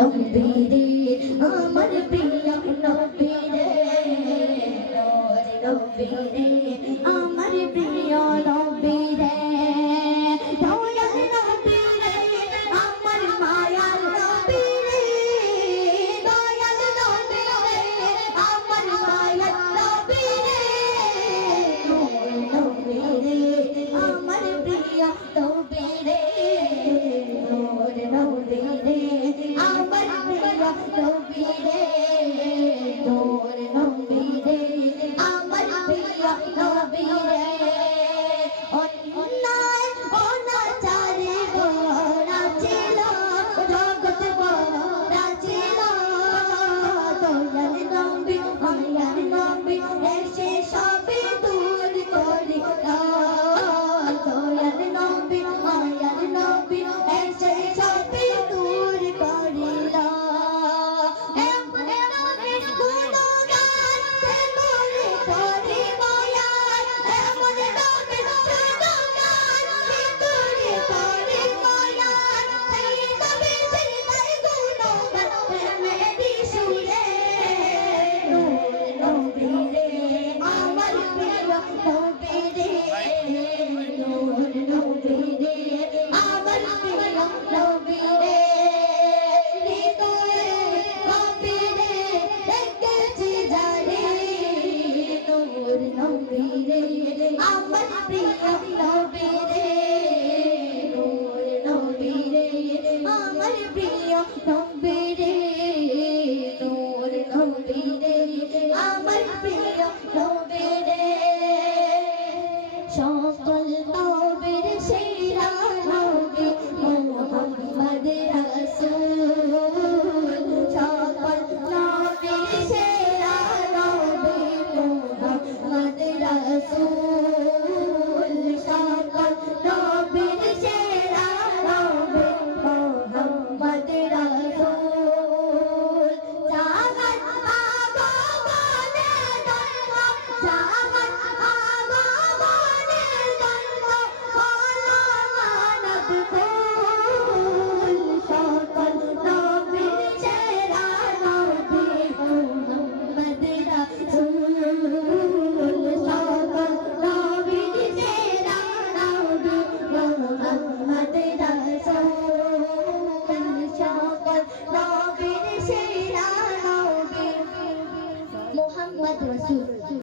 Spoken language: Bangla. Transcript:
নবীরে আমার প্রিয় নবীরে নবীরে আমার প্রিয় নবীরে দয়াল নবীরে আমার মায়ার নবীরে দয়াল নবীরে আমার মায়ার নবীরে নবীরে আমার প্রিয় নবীরে নবীরে আমার প্রিয় নবীরে তোর নবীরে আমার প্রিয় নবীরে অন্যায় অনাচারে ভরা ছিল জগৎ ভরা ছিল দয়াল নবী মায়ার নবী এসে সবে দূর করিল দয়াল নবী মায়ার নবী এসে সবে দূর করিল আমার প্রিয় নবীরে নূর নবীরে আমার প্রিয় নবীরে